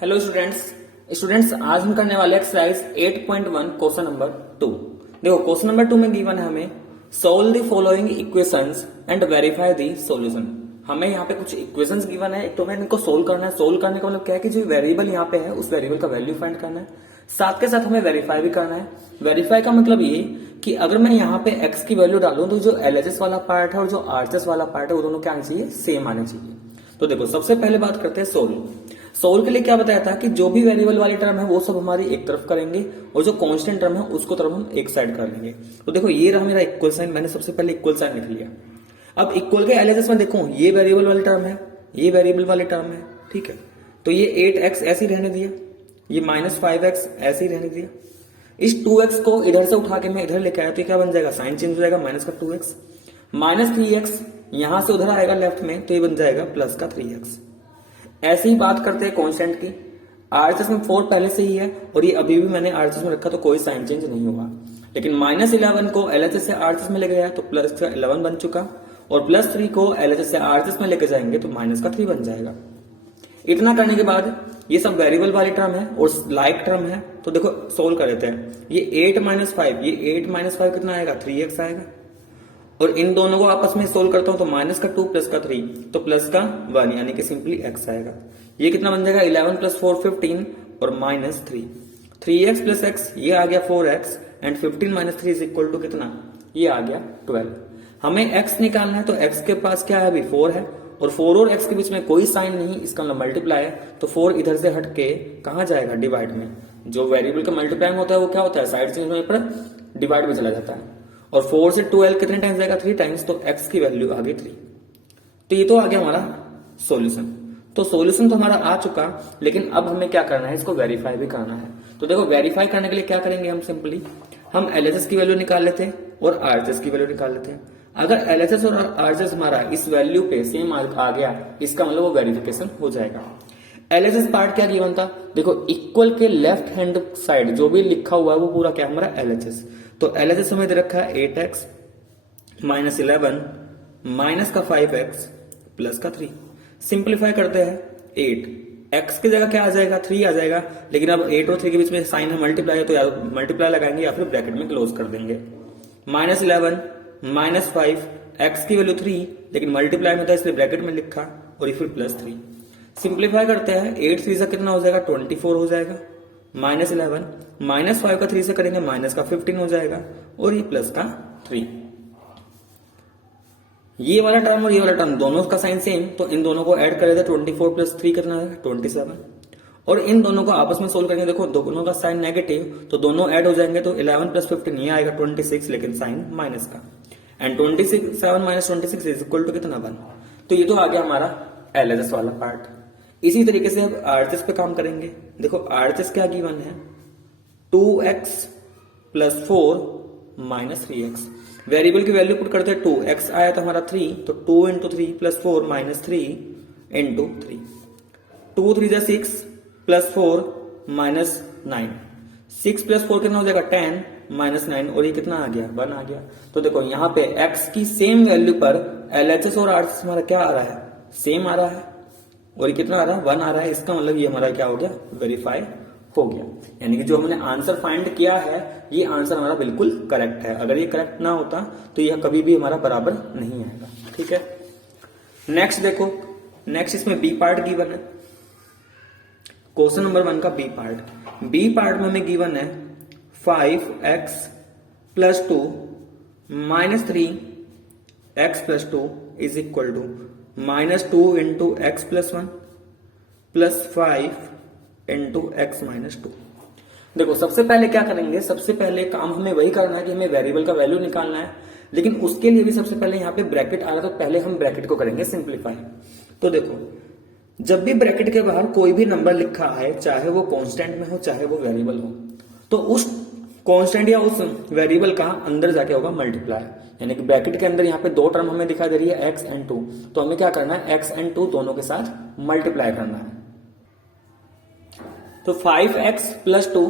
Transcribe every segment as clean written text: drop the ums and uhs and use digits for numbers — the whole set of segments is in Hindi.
हेलो स्टूडेंट्स आज हम करने वाले एक्सरसाइज 8.1 क्वेश्चन नंबर 2। देखो क्वेश्चन नंबर 2 में गिवन है हमें solve the following equations and verify the solution. हमें यहाँ पे कुछ इक्वेशंस गिवन है, एक तो हमें इनको सोल्व करना है। सोल्व करने का मतलब क्या है कि जो वेरिएबल यहाँ पे है उस वेरिएबल का वैल्यू फाइंड करना है, साथ के साथ हमें वेरीफाई भी करना है। वेरीफाई का मतलब ये कि अगर मैं यहाँ पे x की वैल्यू डालूं तो जो एलएचएस वाला पार्ट है और जो आरएचएस वाला पार्ट है वो दोनों क्या आने चाहिए, सेम आने चाहिए। तो देखो सबसे पहले बात करते हैं सोल्व। सोल्व के लिए क्या बताया था कि जो भी वेरिएबल वाली टर्म है वो सब हमारी एक तरफ करेंगे और जो कांस्टेंट टर्म है उसको तरफ हम एक साइड कर लेंगे। तो देखो ये रहा मेरा इक्वल साइन, मैंने सबसे पहले इक्वल साइन लिख लिया। अब इक्वल के एलएचएस में देखो ये वेरिएबल वाली टर्म है, ये वेरिएबल वाली टर्म है, ठीक है। तो ये 8x ऐसे ही रहने दिया, ये -5x ऐसे ही रहने दिया। इस 2x को इधर से उठा के मैं इधर लेके आया तो क्या बन जाएगा, साइन चेंज हो जाएगा, माइनस का 2x, -3x यहां से उधर आएगा लेफ्ट में तो ये बन जाएगा प्लस का 3x। ऐसे ही बात करते हैं कांस्टेंट की। आरएचएस में 4 पहले से ही है और ये अभी भी मैंने आरएचएस में रखा तो कोई साइन चेंज नहीं हुआ। लेकिन -11 को एलएचएस से आरएचएस में ले गया तो प्लस का 11 बन चुका और +3 को एलएचएस से आरएचएस में लेके जाएंगे तो माइनस का 3 बन जाएगा। इतना करने के बाद ये सब वेरिएबल वाली टर्म है और लाइक टर्म है तो देखो सोल्व कर देते हैं। ये 8 - 5, ये 8 - 5 कितना आएगा, 3x आएगा। और इन दोनों को आपस में सोल्व करता हूं तो -2 प्लस का 3 तो प्लस का 1 यानी कि सिंपली x आएगा। ये कितना बन जाएगा, 11 + 4 15 और -3, 3x + x ये आ गया 4x and 15 - 3 is equal to कितना, ये आ गया 12। हमें x निकालना है तो x के पास क्या है, अभी 4 है और 4 और x के बीच में कोई साइन नहीं, इसका मतलब मल्टीप्लाई है तो 4 इधर से हट के कहां जाएगा, डिवाइड में। जो वेरिएबल का मल्टीप्लाई होता है वो क्या होता है, साइड चेंज होने पर डिवाइड में चला जाता है। और 4 से 12 कितने टाइम्स जाएगा, 3 टाइम्स, तो x की वैल्यू आ गई 3। तो ये तो आ गया हमारा सॉल्यूशन। तो सॉल्यूशन तो हमारा आ चुका, लेकिन अब हमें क्या करना है, इसको वेरीफाई भी करना है। तो देखो वेरीफाई करने के लिए क्या करेंगे, हम सिंपली हम एलएचएस की वैल्यू निकाल लेते हैं और आरएचएस की वैल्यू निकाल लेते हैं। अगर एलएचएस और आरएचएस हमारा इस वैल्यू पे सेम आ गया इसका मतलब वो वेरिफिकेशन हो जाएगा। एलएचएस पार्ट क्या गिवन था, देखो इक्वल के लेफ्ट हैंड साइड जो भी लिखा हुआ है वो पूरा क्या हमारा एलएचएस। तो एलएचएस हमें दे रखा है 8x -11 माइनस का 5x प्लस का 3। सिंप्लीफाई करते हैं 8 x की जगह क्या आ जाएगा, 3 आ जाएगा। लेकिन अब 8 और 3 के बीच में साइन है मल्टीप्लाई है तो या मल्टीप्लाई लगाएंगे या फिर ब्रैकेट में क्लोज कर देंगे। -11 -5 x की वैल्यू 3 लेकिन मल्टीप्लाई में था इसलिए ब्रैकेट में लिखा और ये फिर +3। सिंप्लीफाई करते हैं 8 3 से कितना हो जाएगा, 24 हो जाएगा। -11 -5 का 3 से करेंगे माइनस का 15 हो जाएगा और ये प्लस का 3। ये वाला टर्म और ये वाला टर्म दोनों का साइन सेम तो इन दोनों को ऐड करें तो 24 + 3 कितना आएगा, 27। और इन दोनों को आपस में सोल्व करेंगे, देखो दोनों का साइन नेगेटिव तो दोनों ऐड हो जाएंगे तो 11 + 15 ये आएगा 26 लेकिन साइन माइनस का। एंड 27 - 26 इज इक्वल टू कितना, 1। तो ये तो आ गया हमारा एलएचएस वाला पार्ट। इसी तरीके से अब आरएचएस पे काम करेंगे। देखो आरएचएस क्या गिवन है, 2x + 4 - 3x। वेरिएबल की वैल्यू पुट करते हैं 2, x आया था हमारा 3 तो 2 × 3 + 4 - 3 × 3, 2 3 = 6 + 4 - 9, 6 + 4 कितना हो जाएगा, 10 - 9 और ये कितना आ गया, 1 आ गया। तो देखो यहाँ पे x की सेम वैल्यू पर एलएचएस और आरएचएस हमारा क्या आ रहा है, सेम आ रहा है और ये कितना आ रहा है, 1 आ रहा है। इसका मतलब ये हमारा क्या हो गया, वेरीफाई हो गया। यानी कि जो हमने आंसर फाइंड किया है ये आंसर हमारा बिल्कुल करेक्ट है। अगर ये करेक्ट ना होता तो यह कभी भी हमारा बराबर नहीं आएगा, ठीक है। नेक्स्ट देखो, नेक्स्ट इसमें बी पार्ट गिवन है। क्वेश्चन नंबर 1 का बी पार्ट। बी पार्ट में हमें गिवन है 5x + 2 - 3x + 2 is equal to -2 × x + 1 + 5 × x - 2। देखो सबसे पहले क्या करेंगे, सबसे पहले काम हमें वही करना है कि हमें वेरिएबल का वैल्यू निकालना है। लेकिन उसके लिए भी सबसे पहले यहाँ पे ब्रैकेट आ रहा है तो पहले हम ब्रैकेट को करेंगे सिंप्लीफाई। तो देखो जब भी ब्रैकेट के बाहर कोई भी नंबर लिखा है, चाहे वो कांस्टेंट में हो चाहे वो वेरिएबल हो, तो उस कांस्टेंट या उस वेरिएबल का अंदर जाके होगा मल्टीप्लाई। यानी कि ब्रैकेट के अंदर यहाँ पे 2 टर्म हमें दिखाई दे रही है x and 2, तो हमें क्या करना है, x and 2 दोनों के साथ मल्टीप्लाई करना है। तो 5x + 2,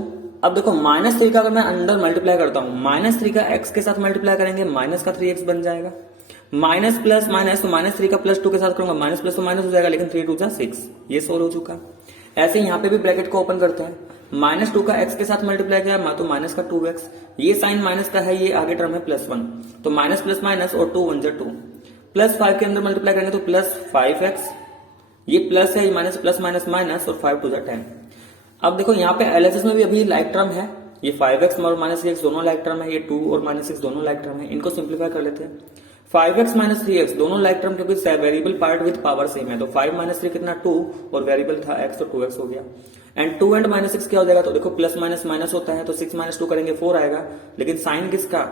अब देखो -3 का अगर मैं अंदर मल्टीप्लाई करता हूं, -3 का x के साथ मल्टीप्लाई करेंगे माइनस का 3x बन जाएगा। माइनस प्लस माइनस, तो माइनस 3 का प्लस 2 के साथ करूंगा, माइनस प्लस तो माइनस हो जाएगा, लेकिन 3 2 जा 6, ये सोल्व हो चुका। ऐसे यहाँ पे भी ब्रैकेट को ओपन करते हैं, माइनस 2 का एक्स के साथ मल्टीप्लाई किया तो माइनस का 2x, ये साइन माइनस का है, ये आगे टर्म है प्लस 1, तो माइनस प्लस माइनस और 2 1 जा 2, प्लस 5 के अंदर मल्टीप्लाई करेंगे तो प्लस 5x, ये प्लस है, ये माइनस प्लस माइनस माइनस और 5 2 जा 10। अब देखो यहाँ पे एलएचएस में भी अभी लाइक टर्म है, ये 5x और माइनस 6 दोनों लाइक टर्म है, ये 2 और माइनस 6 दोनों लाइक टर्म है, इनको सिंप्लीफाई कर लेते हैं। 5x माइनस 3x दोनों लाइक टर्म, क्योंकि variable part with power same है, तो 5 माइनस 3 कितना 2 और वेरिएबल था x, तो 2x हो गया। एंड 2 एंड माइनस 6 क्या हो जाएगा, तो देखो प्लस माइनस माइनस होता है, तो 6 माइनस 2 करेंगे 4 आएगा, लेकिन साइन किसका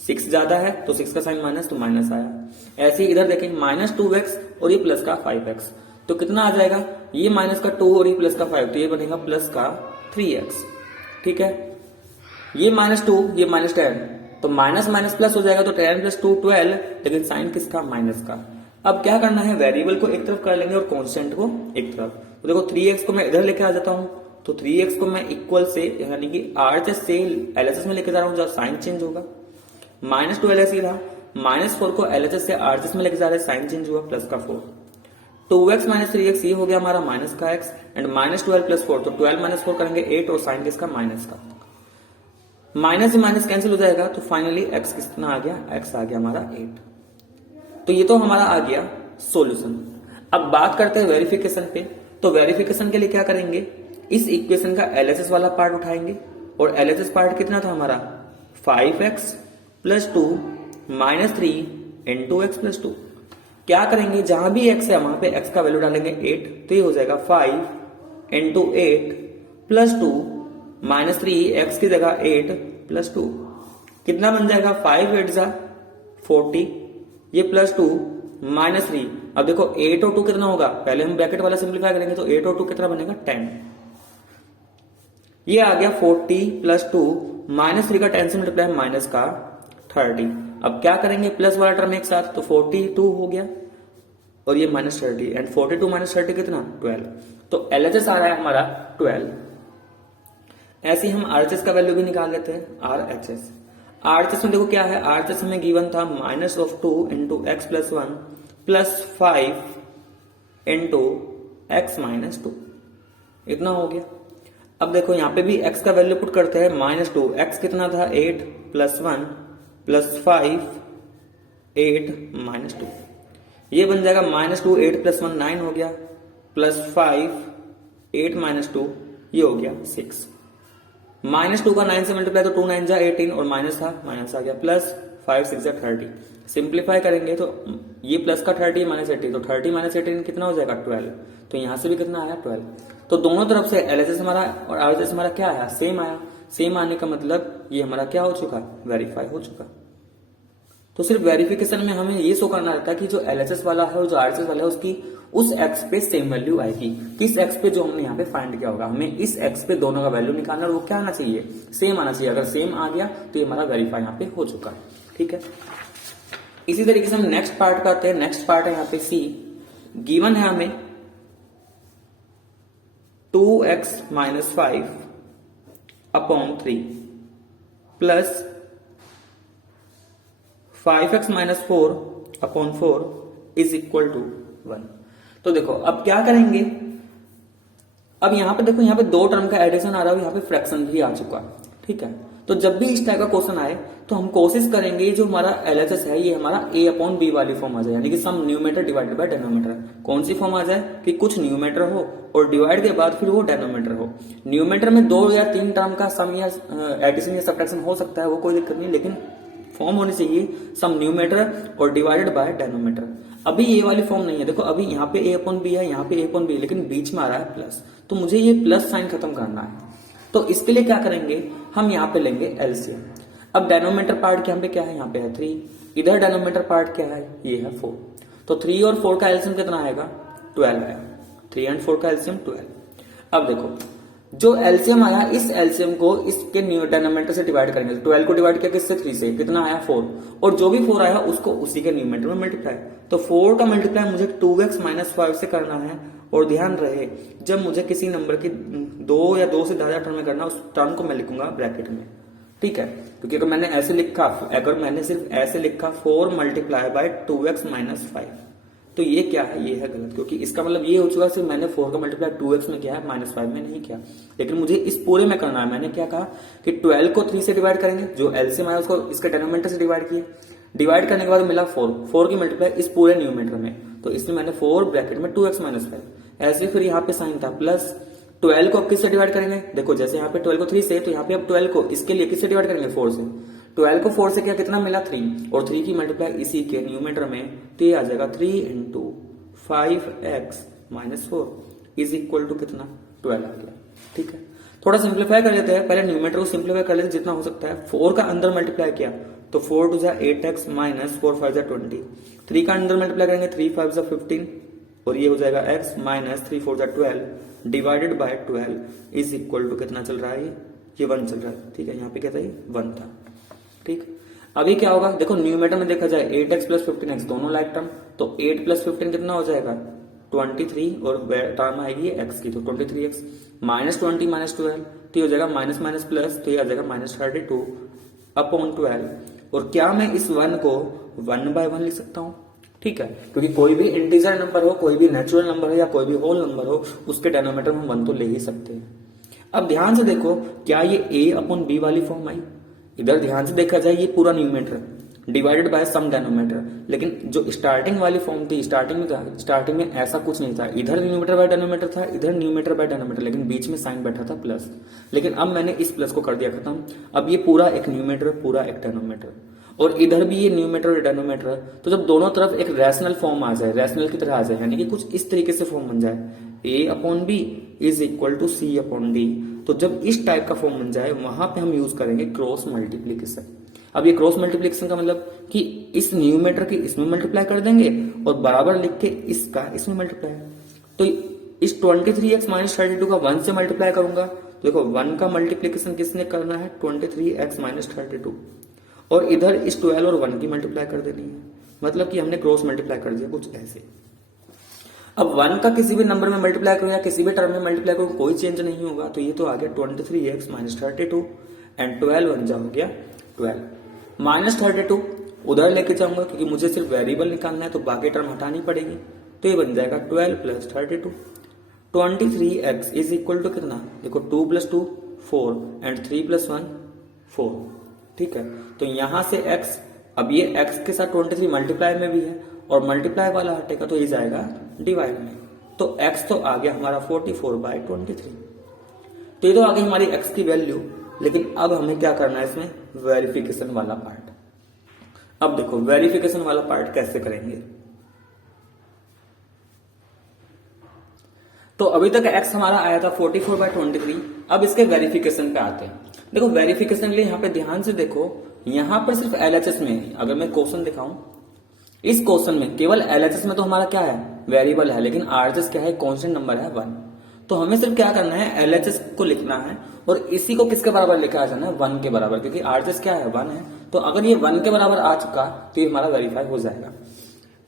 6 ज्यादा है, तो 6 का साइन माइनस, तो माइनस आया। ऐसे ही इधर देखें, माइनस 2x और ये प्लस का 5x, तो कितना आ जाएगा, ये माइनस का 2 और ये प्लस का 5, तो ये बनेगा प्लस का 3x। ठीक है, ये माइनस 2 ये माइनस 10, तो माइनस माइनस प्लस हो जाएगा, तो 10 प्लस 2 12, लेकिन साइन किसका माइनस का। अब क्या करना है, वेरिएबल को एक तरफ कर लेंगे और कांस्टेंट को एक तरफ। तो देखो 3x को मैं इधर लेके आ जाता हूं, तो 3x को मैं इक्वल से यानी कि आरएचएस से एलएचएस में लेके जा रहा हूं, जब साइन चेंज होगा। माइनस 2 एलएचएस था, माइनस 4 को एलएचएस से आरएचएस में लेके जा रहे, साइन चेंज हुआ, प्लस का 4, 2x माइनस 3x ये हो गया हमारा माइनस का x, एंड माइनस 12 प्लस 4, तो 12 माइनस 4 करेंगे 8 और साइन किसका माइनस का, माइनस से माइनस कैंसिल हो जाएगा, तो फाइनली x कितना आ गया, x आ गया हमारा 8। तो ये तो हमारा आ गया सॉल्यूशन। अब बात करते हैं वेरिफिकेशन पे, तो वेरिफिकेशन के लिए क्या करेंगे, इस इक्वेशन का एलएचएस वाला पार्ट उठाएंगे, और एलएचएस पार्ट कितना था हमारा 5x plus 2 minus 3 into x plus 2। क्या करेंगे, जहां भी x है वहां पे x का वैल्यू डालेंगे 8, तो ये हो जाएगा 5 इंटू 8 प्लस 2 माइनस 3, एक्स की जगह 8 प्लस 2, कितना बन जाएगा 5 8 जा 40, ये प्लस 2 माइनस 3। अब देखो 8 और 2 कितना होगा, पहले हम ब्रैकेट वाला सिंप्लीफाई करेंगे, तो 8 और 2 कितना बनेगा 10, ये आ गया 40 प्लस 2 माइनस 3 का 10 से मल्टीप्लाई माइनस का 30। अब क्या करेंगे, प्लस वाला टर्म एक साथ, तो 42 हो गया और ये माइनस 30, एंड 42 माइनस 30 कितना 12, तो एलएचएस आ रहा है हमारा 12। ऐसे ही हम आरएचएस का वैल्यू भी निकाल लेते हैं, आरएचएस। आरएचएस में देखो क्या है, आरएचएस में गिवन था minus of 2 into x plus 1 plus 5 into x minus 2, इतना हो गया। अब देखो यहाँ पे भी x का वैल्यू पुट करते हैं, माइनस 2, एक्स कितना था 8 प्लस 1 प्लस 5 8 माइनस 2, ये बन जाएगा माइनस 2 8 प्लस 1 9 हो गया, प्लस 5 8 माइनस 2, ये हो गया 6, माइनस 2 का 9 से मल्टीप्लाई, तो 2 9 जा 18 और माइनस था माइनस आ गया, प्लस 5 6 जा 30। सिंप्लीफाई करेंगे तो ये प्लस का 30 माइनस 18, तो 30 माइनस 18 कितना हो जाएगा 12, तो यहां से भी कितना आया 12। तो दोनों तरफ से एलएचएस हमारा और आरएचएस हमारा क्या आया, सेम आया। सेम आने का मतलब ये हमारा क्या हो चुका, वेरीफाई हो चुका। तो सिर्फ वेरिफिकेशन में हमें ये शो करना रहता है कि जो एलएचएस वाला है और जो आरएचएस वाला है उसकी उस एक्स पे सेम वैल्यू आएगी, किस एक्स पे जो हमने यहाँ पे फाइंड किया होगा, हमें इस एक्स पे दोनों का वैल्यू निकालना, और वो क्या आना चाहिए, सेम आना चाहिए। अगर सेम आ गया तो ये हमारा वेरीफाई यहाँ पे हो चुका। ठीक है, इसी तरीके से हम नेक्स्ट पार्ट का आते हैं। नेक्स्ट पार्ट है यहाँ पे सी, गिवन है हमें 2x minus 5 upon 3 plus 5x minus 4 upon 4 is equal to 1। तो देखो अब क्या करेंगे, अब यहां पे देखो, यहां पे दो टर्म का एडिशन आ रहा है, यहां पे फ्रैक्शन भी आ चुका। ठीक है, तो जब भी इस टाइप का क्वेश्चन आए तो हम कोशिश करेंगे जो हमारा एलएचएस है ये हमारा a अपॉन बी वाली फॉर्म आ जाए, यानी कि सम न्यूमेटर डिवाइडेड बाय डेनोमीटर। कौन सी फॉर्म आ जाए कि कुछ न्यूमेटर हो और डिवाइड के बाद फिर वो डेनोमीटर हो। न्यूमेटर में 2 या 3 टर्म का सम या एडिशन या सब्ट्रैक्शन हो सकता है, वो कोई दिक्कत नहीं, लेकिन फॉर्म होनी चाहिए सम न्यूमेटर और डिवाइडेड बाय डेनोमीटर। अभी ये वाली फॉर्म नहीं है, देखो अभी यहाँ पे a अपॉन बी है, यहाँ पे a अपॉन बी, लेकिन बीच में आ रहा है प्लस, तो मुझे ये प्लस साइन खत्म करना है। तो इसके लिए क्या करेंगे, हम यहाँ पे लेंगे एलसीएम। अब डेनोमीटर पार्ट यहाँ पे क्या है, यहाँ पे है 3, इधर डेनोमीटर पार्ट क्या है, ये है 4, तो 3 और 4 का एलसीएम कितना आएगा 12 आएगा, 3 एंड 4 का एलसीएम 12। अब देखो जो एलसीएम आया, इस एलसीएम को इसके डेनोमीटर से डिवाइड करेंगे, 12 को डिवाइड किया किससे 3 से, कितना आया 4, और जो भी 4 आया उसको उसी के न्यूमेटर में मल्टीप्लाई। तो 4 का मल्टीप्लाई मुझे 2x माइनस 5 से करना है, और ध्यान रहे जब मुझे किसी नंबर की 2 या 2 से ज्यादा टर्म में करना, उस टर्म को मैं लिखूंगा ब्रैकेट में। ठीक है, क्योंकि अगर मैंने ऐसे लिखा, अगर मैंने सिर्फ ऐसे लिखा 4 मल्टीप्लाई बाय 2x माइनस 5, तो ये क्या है, ये है गलत, क्योंकि इसका मतलब ये हो चुका सिर्फ मैंने 4 का मल्टीप्लाई 2x में किया है, माइनस 5 में नहीं किया। लेकिन मुझे इस पूरे में करना है। मैंने क्या कहा कि 12 को 3 से डिवाइड करेंगे, जो एलसीएम आया उसको इसके डिनोमिनेटर से डिवाइड किए, डिवाइड करने के बाद मिला 4 की मल्टीप्लाई इस पूरे न्यूमेटर में, तो इसमें मैंने 4 ब्रैकेट में 2x माइनस 5 ऐसे, फिर यहाँ पे साइन था प्लस 12 को अब किससे डिवाइड करेंगे, देखो जैसे यहाँ पे 12 को 3 से, तो यहाँ पे अब 12 को इसके लिए किससे डिवाइड करेंगे, 4 से। 12 को 4 से क्या कितना मिला, 3, और 3 की मल्टीप्लाई इसी के न्यूमेटर में, तो ये आ जाएगा 3 into 5x minus 4 is equal to कितना, 12 आ गया। ठीक है, थोड़ा सिंप्लीफाई कर लेते हैं, पहले न्यूमेटर को सिंप्लीफाई कर लेते जितना हो सकता है। 4 का अंदर मल्टीप्लाई किया तो 4 टू जा 8x माइनस 4 5 जा 20, 3 का अंदर मल्टीप्लाई करेंगे 3 5 जा 15, और ये हो जाएगा x माइनस 3 4 जा 12 divided by 12 is equal to कितना चल रहा है, ये 1 चल रहा है। ठीक है, यहाँ पे क्या था, ये 1 था। ठीक, अभी क्या होगा, देखो न्यूमेटर में देखा जाए 8x प्लस 15x दोनों लाइक टर्म, तो 8 प्लस 15 कितना हो जाएगा 23, और टर्म आएगी x की, तो 23x माइनस 20 माइनस 12, तो ये हो जाएगा माइनस माइनस प्लस, तो ये आ जाएगा माइनस 32 अपॉन 12। और क्या मैं इस 1 को 1 बाय 1 लिख सकता हूँ, ठीक है, क्योंकि कोई भी इंटीजर नंबर हो, कोई भी नेचुरल नंबर हो, या कोई भी होल नंबर हो, उसके डिनोमिनेटर में 1 तो ले ही सकते हैं। अब ध्यान से देखो, क्या ये a अपॉन b वाली फॉर्म आई, इधर ध्यान से देखा जाए ये पूरा numerator divided by some denominator, लेकिन जो स्टार्टिंग वाली फॉर्म थी, स्टार्टिंग में ऐसा कुछ नहीं था, इधर न्यूमेटर बाय डिनोमिनेटर था, इधर न्यूमेटर बाय डिनोमिनेटर, लेकिन बीच में साइन बैठा था प्लस। लेकिन अब मैंने इस प्लस को कर दिया खत्म, अब ये पूरा एक न्यूमेटर, पूरा एक डिनोमिनेटर, और इधर भी ये न्यूमेटर और डिनोमिनेटर, तो जब दोनों तरफ एक रैशनल फॉर्म आ जाए, रैशनल की तरह आ जाए, यानी कि कुछ इस तरीके से फॉर्म बन जाए, a upon B is equal to C upon D, तो जब इस टाइप का फॉर्म बन जाए, वहां पे हम यूज करेंगे क्रॉस मल्टीप्लीकेशन। अब ये क्रॉस मल्टीप्लीकेशन का मतलब कि इस न्यूमेटर की इसमें मल्टीप्लाई कर देंगे और बराबर लिख के इसका इसमें मल्टीप्लाई, तो इस 23x माइनस 32 का 1 से मल्टीप्लाई करूंगा, देखो 1 का मल्टीप्लीकेशन किसने करना है, 23x माइनस 32, और इधर इस 12 और 1 की मल्टीप्लाई कर देनी है, मतलब कि हमने क्रॉस मल्टीप्लाई कर दिया कुछ ऐसे। अब 1 का किसी भी नंबर में मल्टीप्लाई करूं या किसी भी टर्म में मल्टीप्लाई करूं, कोई चेंज नहीं होगा, तो ये तो आ गया 23x माइनस 32 एंड 12 1 जा हो गया 12 माइनस 32 उधर लेके जाऊंगा, क्योंकि मुझे सिर्फ वेरिएबल निकालना है, तो बाकी टर्म हटानी पड़ेगी, तो ये बन जाएगा 12 plus 32, 23x is equal to कितना, देखो 2 प्लस 2 4 एंड 3 प्लस 1 4। ठीक है, तो यहां से x, अब ये x के साथ 23 मल्टीप्लाई में भी है, और मल्टीप्लाई वाला हटेगा तो ये जाएगा डिवाइड में, तो x तो आ गया हमारा 44/23, तो ये तो आ गई हमारी x की वैल्यू। लेकिन अब हमें क्या करना है, इसमें वेरिफिकेशन वाला पार्ट। अब देखो वेरिफिकेशन वाला पार्ट कैसे करेंगे, तो अभी तक x हमारा आया था 44/23, अब इसके वेरिफिकेशन पे आते हैं। देखो वेरिफिकेशन के लिए यहाँ पे ध्यान से देखो, यहाँ पर सिर्फ LHS में, अगर मैं क्वेश्चन दिखाऊं, इस क्वेश्चन में केवल LHS में तो हमारा क्या है, वेरिएबल है, लेकिन RHS क्या है, कांस्टेंट नंबर है 1। तो हमें सिर्फ क्या करना है, LHS को लिखना है, और इसी को किसके बराबर लिखा जाना है, 1 के बराबर, क्योंकि RHS क्या है, 1 है। तो अगर ये 1 के बराबर आ चुका तो ये हमारा वेरीफाई हो जाएगा।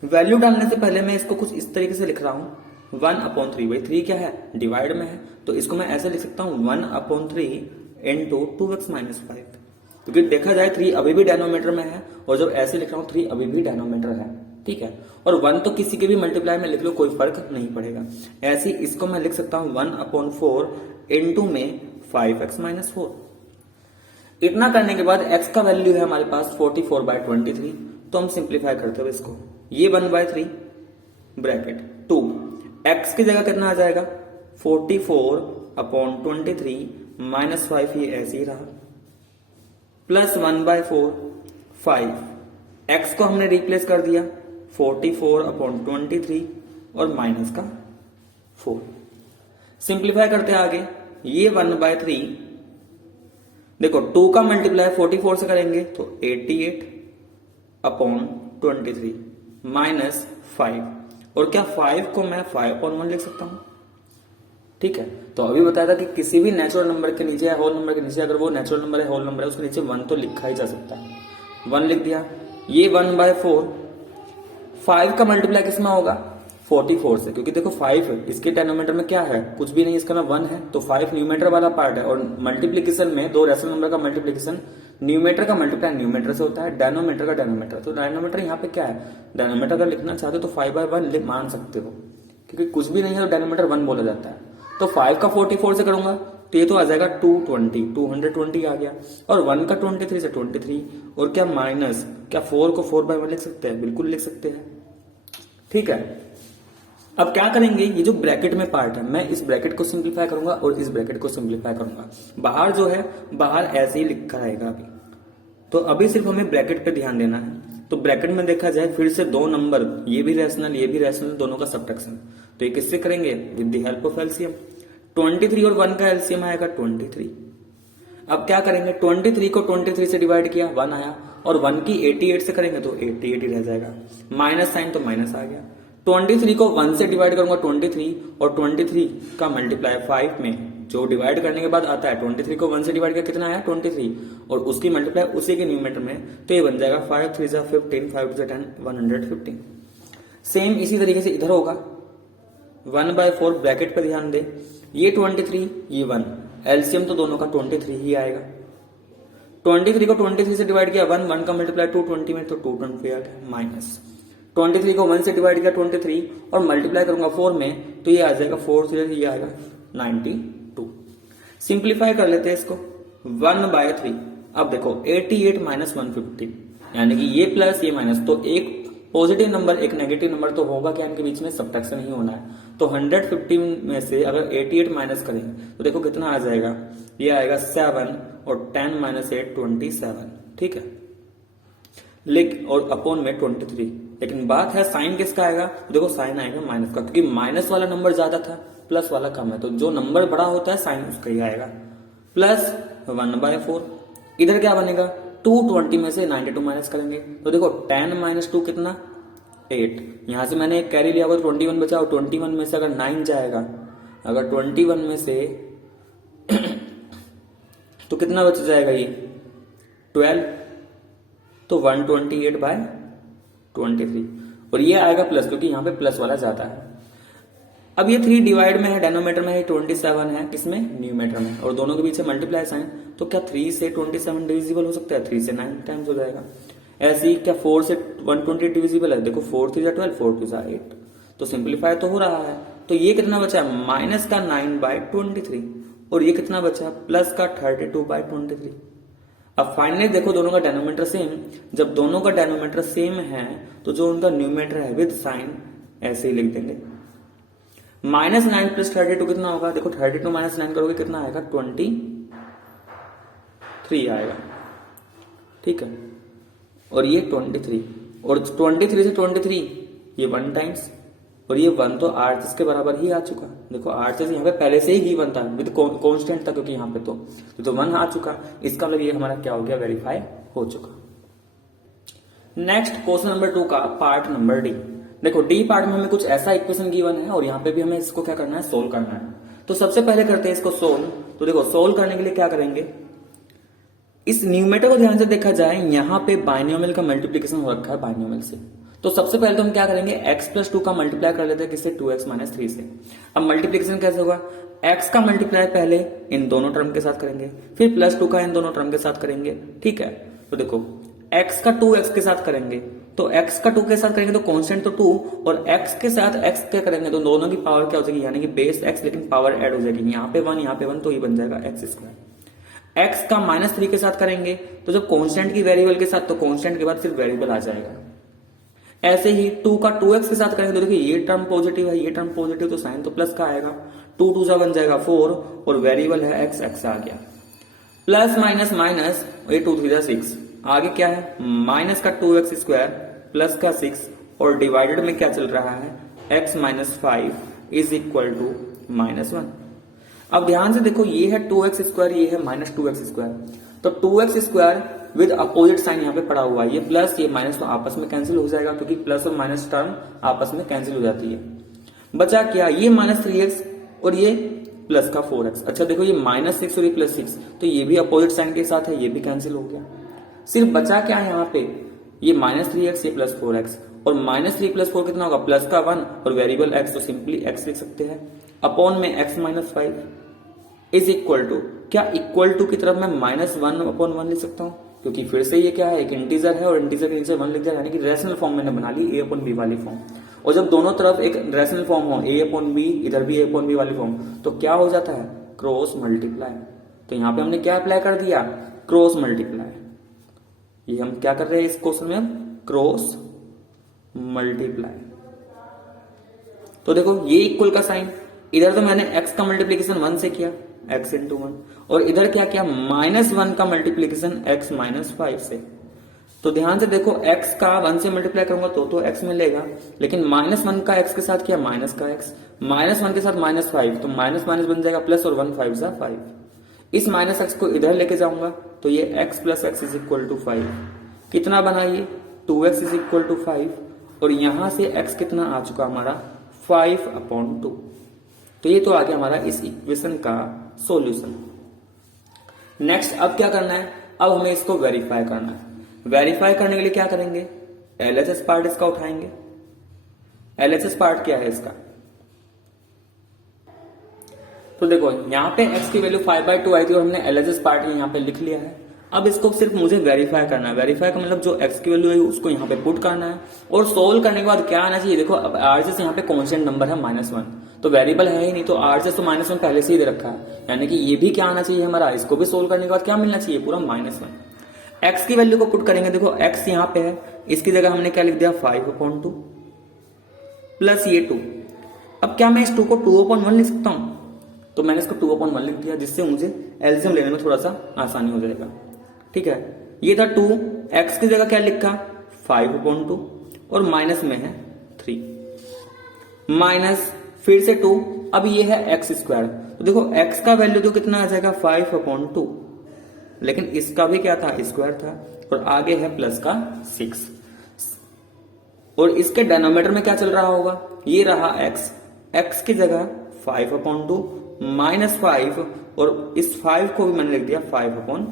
वैल्यू डालने से पहले मैं इसको कुछ इस तरीके से लिख रहा हूं, 1/3, भाई 3 क्या है, डिवाइड में है, तो इसको मैं ऐसे लिख सकता हूं 1/3 इंटू 2x माइनस 5, क्योंकि देखा जाए 3 अभी भी डिनोमिनेटर में है, और जब ऐसे लिख रहा हूं 3 अभी भी डिनोमिनेटर है। ठीक है, और 1 तो किसी के भी मल्टीप्लाई में लिख लो, कोई फर्क नहीं पड़ेगा। ऐसे इसको मैं लिख सकता हूं 1/4 इंटू में 5x माइनस 4। इतना करने के बाद x का वैल्यू है हमारे पास 44/23, तो हम सिंप्लीफाई करते हुए इसको, ये 1/3 ब्रैकेट 2, x की जगह कितना आ जाएगा 44/23 माइनस 5, ये ऐसे ही रहा, प्लस 1/4 5, x को हमने रिप्लेस कर दिया 44/23 और माइनस का 4। सिंप्लीफाई करते आगे, ये 1/3, देखो 2 का मल्टीप्लाई 44 से करेंगे तो 88/23 माइनस 5, और क्या 5 को मैं 5/1 लिख सकता हूं। ठीक है, तो अभी बताया था कि किसी भी नेचुरल नंबर के नीचे या होल नंबर के नीचे, अगर वो नेचुरल नंबर है, होल नंबर है, उसके नीचे 1 तो लिखा ही जा सकता है। 1 लिख दिया, ये 1/4, 5 का मल्टीप्लाई किसमें होगा, 44 से, क्योंकि देखो 5 इसके डेनोमीटर में क्या है, कुछ भी नहीं, इसका ना 1 है, तो 5 न्यूमेटर वाला पार्ट है। और मल्टीप्लीकेशन में दो रेशनल नंबर का मल्टीप्लीकेशन न्यूमेटर का मल्टीप्लाई न्यूमेटर से होता है, डेनोमीटर का डेनोमीटर। तो डेनोमीटर यहाँ पे क्या है, डेनोमीटर अगर लिखना चाहते हो तो 5/1 मान सकते हो, क्योंकि कुछ भी नहीं है तो डेनोमीटर 1 बोला जाता है। तो 5 का 44 से करूंगा तो ये तो आ जाएगा 220 आ गया, और 1 का 23 से 23, और क्या माइनस, क्या 4 को 4/1 लिख सकते हैं, बिल्कुल लिख सकते हैं। ठीक है, अब क्या करेंगे, ये जो ब्रैकेट में पार्ट है, मैं इस ब्रैकेट को सिंप्लीफाई करूंगा और इस ब्रैकेट को सिंप्लीफाई करूंगा। बाहर जो है, बाहर ऐसे ही लिखा रहेगा अभी, तो अभी सिर्फ हमें ब्रैकेट पे ध्यान देना है। तो ब्रैकेट में देखा जाए फिर से दो नंबर, ये भी रैशनल ये भी रैशनल, दोनों का सबट्रैक्शन। तो ये किससे करेंगे, with the help of LCM. 23 और 1 का एलसीएम आएगा 23। अब क्या करेंगे, 23 को 23 से डिवाइड किया, 1 आया, और 1 की 88 से करेंगे तो 88 ही रह जाएगा, माइनस साइन तो माइनस आ गया। 23 को 1 से डिवाइड करूंगा 23, और 23 का मल्टीप्लाई 5 में जो डिवाइड करने के बाद आता है, 23 को 1 से डिवाइड किया कितना आया 23, और उसकी मल्टीप्लाई उसी के न्यूमेटर में, तो ये बन जाएगा 5 3 जा 15, 5 2 10, 115। सेम इसी तरीके से इधर होगा, 1/4 ब्रैकेट पर ध्यान दे, ये 23 ये 1, एलसीएम तो दोनों का 23 ही आएगा। 23 को 23 से डिवाइड किया 1 का मल्टीप्लाई 220 में, तो 220 आ गया, माइनस 23 को 1 से डिवाइड किया 23 और मल्टीप्लाई करूंगा 4 में, तो ये आ जाएगा 4 से ये आएगा 92। सिंप्लीफाई कर लेते हैं इसको, 1/3। अब देखो 88 माइनस 150, यानी कि ये प्लस ये माइनस, तो एक पॉजिटिव नंबर एक नेगेटिव नंबर तो होगा क्या, इनके बीच में सब्ट्रैक्शन ही होना है। तो 150 में से अगर 88 माइनस करें तो देखो कितना आ जाएगा, ये आएगा 7, और 10 माइनस 8 27। ठीक है, लिख और अपॉन में 23। लेकिन बात है साइन किसका आएगा, तो देखो साइन आएगा माइनस का, क्योंकि माइनस वाला नंबर ज्यादा था, प्लस वाला कम है, तो जो नंबर बड़ा होता है साइन उसका ही आएगा, प्लस 1/4। इधर क्या बनेगा, 220 में से 92 माइनस करेंगे, तो देखो 10 माइनस 2 कितना 8, यहां से मैंने एक कैरी लिया हुआ 21 बचा, और 21 में से अगर 9 जाएगा, अगर 21 में से तो कितना बच जाएगा, ये 12, तो 128/23, और ये आएगा प्लस, क्योंकि यहाँ पे प्लस वाला ज्यादा है। अब ये 3 डिवाइड में है, डेनोमीटर में है 27 है, किसमें न्यूमेटर में, और दोनों के बीच से मल्टीप्लाई साइन, तो क्या 3 से 27 डिविजिबल हो सकता है, 3 से 9 टाइम्स हो जाएगा। ऐसे ही क्या 4 से 120 डिविजिबल है, देखो 4 3 12, 4 2 8, तो सिंप्लीफाई तो हो रहा है। तो ये कितना बचा, माइनस का 9/23, और ये कितना बचा, प्लस का 32/23। अब फाइनली देखो दोनों का डेनोमीटर सेम, जब दोनों का डेनोमीटर सेम है तो जो उनका न्यूमेटर है विद साइन ऐसे ही लिख देंगे। -9 + 32 कितना होगा, देखो 32 - 9 करोगे कितना आएगा, 23 आएगा। ठीक है, और ये 23, और 23 से 23 ये 1 टाइम्स, और ये 1 तो RHS के बराबर ही आ चुका। देखो RHS यहाँ पे पहले से ही गिवन था, विद कांस्टेंट था, क्योंकि यहाँ पे तो 1 आ चुका, इसका मतलब ये हमारा क्या हो गया, वेरीफाई हो चुका। नेक्स्ट क्वेश्चन नंबर 2 का पार्ट नंबर डी। देखो डी पार्ट में हमें कुछ ऐसा इक्वेशन गिवन है, और यहाँ पे भी हमें इसको क्या करना है, सोल्व करना है। तो सबसे पहले करते हैं इसको सोल्व। तो देखो सोल्व करने के लिए क्या करेंगे, इस न्यूमेटर को ध्यान से देखा जाए, यहाँ पे बाइनोमियल का मल्टीप्लीकेशन हो रखा है बाइनोमियल से। तो सबसे पहले तो हम क्या करेंगे, x + 2 का मल्टीप्लाई कर लेते हैं किससे, 2x - 3 से। अब मल्टीप्लीकेशन कैसे होगा, x का मल्टीप्लाई पहले इन दोनों टर्म के साथ करेंगे, फिर +2 का इन दोनों टर्म के साथ करेंगे। ठीक है, तो देखो x का 2x के साथ करेंगे, तो x का 2 के साथ करेंगे तो कांस्टेंट तो 2, और x के साथ x क्या करेंगे तो दोनों की पावर क्या हो जाएगी, यानी कि बेस x, लेकिन पावर ऐड हो जाएगी, यहाँ पे 1 यहाँ पे 1, तो ये बन जाएगा x²। x का -3 के साथ करेंगे, तो जब कांस्टेंट की वेरिएबल के साथ, तो कांस्टेंट के बाद सिर्फ वेरिएबल आ जाएगा। ऐसे ही 2 का 2x के साथ करेंगे, तो देखिए ये टर्म पॉजिटिव है, ये टर्म पॉजिटिव, तो साइन तो प्लस का आएगा, 2 2 बन जाएगा 4, और वेरिएबल है x, x आ गया। प्लस माइनस माइनस, ये 2 3 6, आगे क्या है, माइनस का 2x² प्लस का 6, और डिवाइडेड में क्या चल रहा है, x - 5 = -1। अब ध्यान से देखो, ये है 2x², ये है -2x², तो 2x² विद अपोजिट साइन यहाँ पे पड़ा हुआ है, ये प्लस ये माइनस तो आपस में कैंसिल हो जाएगा, क्योंकि प्लस और माइनस टर्म आपस में कैंसिल हो जाती है। बचा क्या, ये -3x और ये प्लस का 4x। अच्छा देखो ये -6 और ये +6, तो ये भी अपोजिट साइन के साथ है, ये भी कैंसिल हो गया। सिर्फ बचा क्या है यहाँ पे, ये -3x ये +4x, और -3 + 4 कितना होगा, प्लस का 1, और वेरिएबल x तो सिंपली x लिख सकते हैं, अपॉन में x - 5 इज इक्वल टू, क्या इक्वल टू की तरफ मैं -1/1 लिख सकता हूं, क्योंकि फिर से ये क्या है, एक इंटीजर है और इंटीजर के नीचे 1 लिख दिया, यानी कि रेशनल फॉर्म मैंने बना ली a/b वाली फॉर्म। और जब दोनों तरफ एक रेशनल फॉर्म हो, a/b, इधर भी a/b वाली फॉर्म, तो क्या हो जाता है, क्रॉस मल्टीप्लाई। तो यहां पे हमने क्या अप्लाई कर दिया, क्रॉस मल्टीप्लाई। ये हम क्या कर रहे हैं इस क्वेश्चन में, क्रॉस मल्टीप्लाई। तो देखो ये इक्वल का साइन, इधर तो मैंने x का मल्टीप्लीकेशन 1 से किया, x × 1, और इधर क्या किया, -1 का मल्टीप्लीकेशन x - 5 से। तो ध्यान से देखो, x का 1 से मल्टीप्लाई करूंगा तो x मिलेगा, लेकिन -1 का x के साथ किया, माइनस का x, -1 के साथ -5, तो माइनस माइनस बन जाएगा प्लस, और 1 5 × 5। इस -x को इधर लेके जाऊंगा तो ये x + x = 5। कितना बना ये, 2x = 5, और यहां से x कितना आ चुका हमारा, 5/2। तो ये तो आ गया हमारा इस इक्वेशन का सॉल्यूशन। नेक्स्ट अब क्या करना है, अब हमें इसको वेरीफाई करना है। वेरीफाई करने के लिए क्या करेंगे, एलएचएस पार्ट इसका उठाएंगे। एलएचएस पार्ट क्या है इसका, तो देखो यहां पे x की वैल्यू 5/2 आई थी और हमने एलएचएस पार्ट यहां पे लिख लिया है। अब इसको सिर्फ मुझे वेरीफाई करना है। वेरीफाई का मतलब जो x की वैल्यू है उसको यहाँ पे पुट करना है, और सोल्व करने के बाद क्या आना चाहिए, देखो अब आरजेस यहाँ पे कॉन्स्टेंट नंबर है -1, तो वेरिएबल है ही नहीं, तो आरजेस तो -1 पहले से ही दे रखा है, यानी कि ये भी क्या आना चाहिए हमारा, इसको भी सोल्व करने के बाद क्या मिलना चाहिए, पूरा -1। x की वैल्यू को पुट करेंगे, देखो x यहाँ पे है, इसकी जगह हमने क्या लिख दिया, 5/2 प्लस ये 2। अब क्या मैं इस 2 को 2/1 लिख सकता हूं, तो मैंने इसको 2/1 लिख दिया, जिससे मुझे एलसीएम लेने में थोड़ा सा आसानी हो जाएगा। ठीक है, ये था 2, x की जगह क्या लिखा, 5/2, और माइनस में है 3, माइनस फिर से 2, अब ये है x²। तो देखो x का वैल्यू तो कितना आ जाएगा, 5/2, लेकिन इसका भी क्या था, स्क्वायर था, और आगे है प्लस का 6, और इसके डिनोमिनेटर में क्या चल रहा होगा, ये रहा x की जगह 5/2 -5, और इस 5 को भी मैंने लिख दिया 5/1।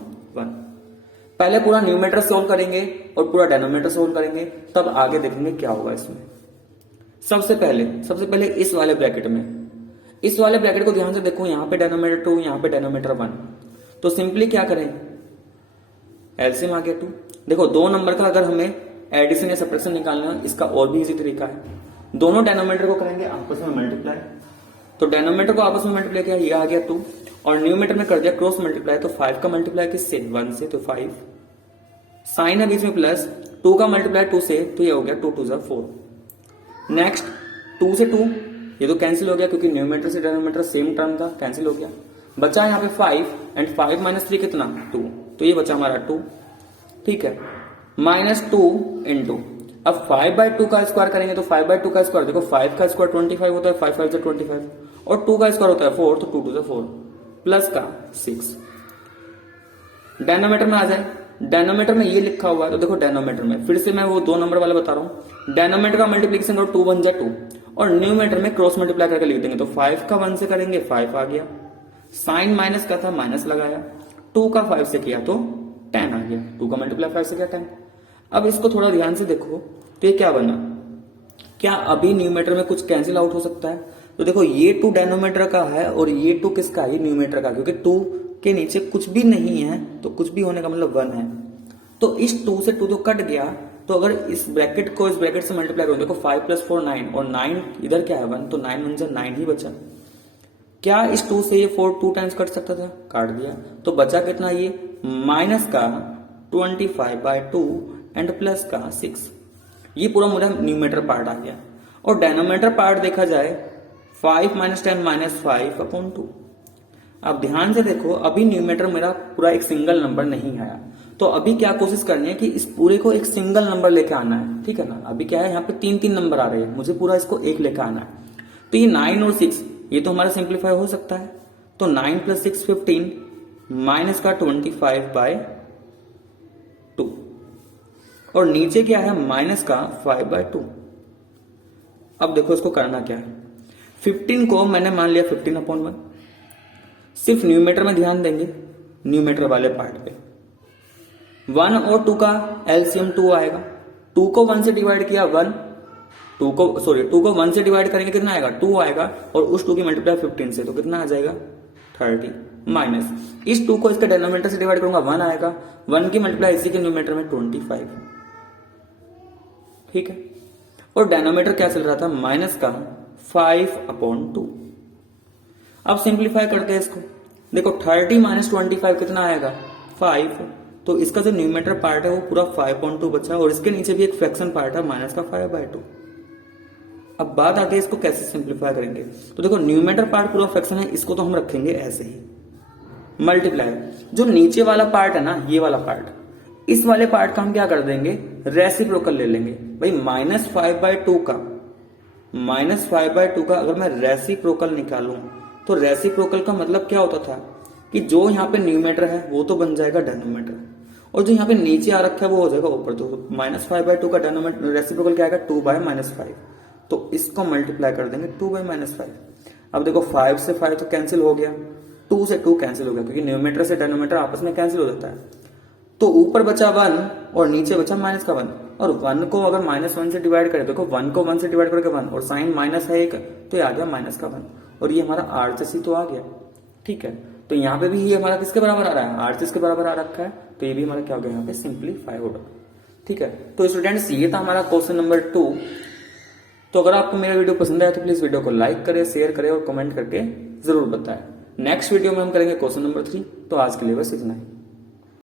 पहले पूरा न्यूमेटर सोल्व करेंगे और पूरा डिनोमिनेटर सोल्व करेंगे, तब आगे देखेंगे क्या होगा इसमें। सबसे पहले इस वाले ब्रैकेट में, इस वाले ब्रैकेट को ध्यान से देखो, यहां पे डिनोमिनेटर 2, यहां पे डिनोमिनेटर 1, तो सिंपली क्या करें, एलसीएम आ गया 2। देखो दो नंबर का अगर हमें एडिशन या सब्ट्रैक्शन निकालना है, इसका और भी इजी तरीका है, दोनों डिनोमिनेटर को करेंगे आपस में मल्टीप्लाई। तो डिनोमिनेटर को आपस में मल्टीप्लाई किया, ये आ गया 2, और न्यूमेटर में कर दिया क्रॉस मल्टीप्लाई, तो 5 का मल्टीप्लाई किससे, 1 से, तो 5, साइन है बीच में प्लस, 2 का मल्टीप्लाई 2 से, तो ये हो गया 2 × 2 = 4। नेक्स्ट 2 से 2, ये तो कैंसिल हो गया क्योंकि न्यूमेटर से डिनोमिनेटर सेम टर्म था, कैंसिल हो गया। बचा यहाँ पे 5, एंड 5 - 3 कितना, 2, तो ये बचा हमारा 2। ठीक है, -2 इंटू, अब 5/2 का स्क्वायर करेंगे, तो 5/2 का स्क्वायर, देखो 5 का स्क्वायर 25 होता है, 5 5 × 25, और 2 का स्क्वायर होता है 4, तो 2 × 2 = 4, प्लस का 6। डिनोमिनेटर में आ जाए, डिनोमिनेटर में ये लिखा हुआ है, तो देखो डिनोमिनेटर में फिर से मैं वो 2 नंबर वाला बता रहा हूं, डिनोमिनेटर का मल्टीप्लिकेशन करो, 2 × 1 = 2, और न्यूमेटर में क्रॉस मल्टीप्लाई करके लिख देंगे, तो 5 का 1 से करेंगे 5 आ गया, साइन माइनस का था माइनस लगाया, 2 का 5 से किया तो 10 आ गया, 2 का मल्टीप्लाई 5 से किया 10। अब इसको थोड़ा ध्यान से देखो, तो ये क्या बना, क्या अभी न्यूमेटर में कुछ कैंसिल आउट हो सकता है, तो देखो ये 2 डिनोमिनेटर का है और ये 2 किसका है, ये न्यूमेटर का, क्योंकि 2 के नीचे कुछ भी नहीं है, तो कुछ भी होने का मतलब 1 है, तो इस 2 से 2 तो कट गया, तो अगर इस ब्रैकेट को इस ब्रैकेट से मल्टीप्लाई करो, देखो 5 + 4 9, और 9 इधर क्या है 1, तो 9 × 1 = 9 ही बचा। क्या इस 2 से ये 4 2 टाइम्स कट सकता था, काट दिया, तो बचा कितना, ये माइनस का 25/2 एंड प्लस का 6। ये पूरा मेरा न्यूमेटर पार्ट आ गया, और डिनोमिनेटर पार्ट देखा जाए 5 - 10 - 5/2। अब ध्यान से देखो, अभी न्यूमेटर मेरा पूरा एक सिंगल नंबर नहीं आया, तो अभी क्या कोशिश करनी है कि इस पूरे को एक सिंगल नंबर लेके आना है। ठीक है ना, अभी क्या है, यहाँ पे 3 नंबर आ रहे हैं, मुझे पूरा इसको एक लेके आना है। तो ये 9 और 6 ये तो हमारा सिंप्लीफाई हो सकता है, तो 9 + 6 15, माइनस का 25/2, और नीचे क्या है, माइनस का 5/2। अब देखो इसको करना क्या है, 15 को मैंने मान लिया 15/1, सिर्फ न्यूमेटर में ध्यान देंगे, न्यूमेटर वाले पार्ट पे 1 और 2 का एलसीएम 2 आएगा, 2 को 1 से डिवाइड किया 1, 2 को 1 से डिवाइड करेंगे कितना आएगा 2 आएगा, और उस 2 की मल्टीप्लाई 15 से तो कितना आ जाएगा 30, माइनस इस 2 को इसके डिनोमिनेटर से डिवाइड करूंगा 1 आएगा, 1 की मल्टीप्लाई इसी के न्यूमरेटर में 25, ठीक है। और डिनोमिनेटर क्या चल रहा था माइनस का 5/2। अब सिंप्लीफाई करते हैं इसको, देखो 30 माइनस 25 कितना आएगा 5, तो इसका जो न्यूमरेटर पार्ट है वो पूरा 5/2 बचा, और इसके नीचे भी एक फ्रैक्शन पार्ट है माइनस का 5/2। अब बात आती है इसको कैसे सिंप्लीफाई करेंगे, तो देखो न्यूमरेटर पार्ट पूरा फ्रैक्शन है, इसको तो हम रखेंगे ऐसे ही, मल्टीप्लाई जो नीचे वाला पार्ट है ना ये वाला पार्ट, इस वाले पार्ट का हम क्या कर देंगे रेसिप्रोकल ले लेंगे भाई, -5/2 का अगर मैं रेसिप्रोकल निकालूं तो रेसिप्रोकल का मतलब क्या होता था कि जो यहाँ पे न्यूमरेटर है वो तो बन जाएगा डिनोमिनेटर, और जो यहाँ पे नीचे आ रखा है वो हो जाएगा ऊपर, तो -5/2 का डिनोमिनेटर रेसिप्रोकल क्या आएगा 2/-5, तो इसको मल्टीप्लाई कर देंगे 2/-5। अब देखो 5 से 5 तो कैंसिल हो गया, 2 से 2 कैंसिल हो गया, क्योंकि न्यूमरेटर से डिनोमिनेटर आपस में कैंसिल हो जाता है, तो ऊपर बचा 1 और नीचे बचा माइनस का 1, और 1 को अगर -1 से डिवाइड करें, देखो 1 को 1 से डिवाइड करके 1, और साइन माइनस है 1 तो ये आ गया माइनस का 1, और ये हमारा आरसीएस तो आ गया, ठीक है। तो यहाँ पे भी ये हमारा किसके बराबर आ रहा है आरसीएस के बराबर आ रखा है, तो ये भी हमारा क्या हो गया यहाँ पे सिंप्लीफाई होगा, ठीक है। तो स्टूडेंट्स ये था हमारा क्वेश्चन नंबर 2। तो अगर आपको मेरा वीडियो पसंद आया तो प्लीज वीडियो को लाइक करें, शेयर करें और कमेंट करके जरूर बताएं। नेक्स्ट वीडियो में हम करेंगे क्वेश्चन नंबर 3। तो आज के लिए बस इतना ही।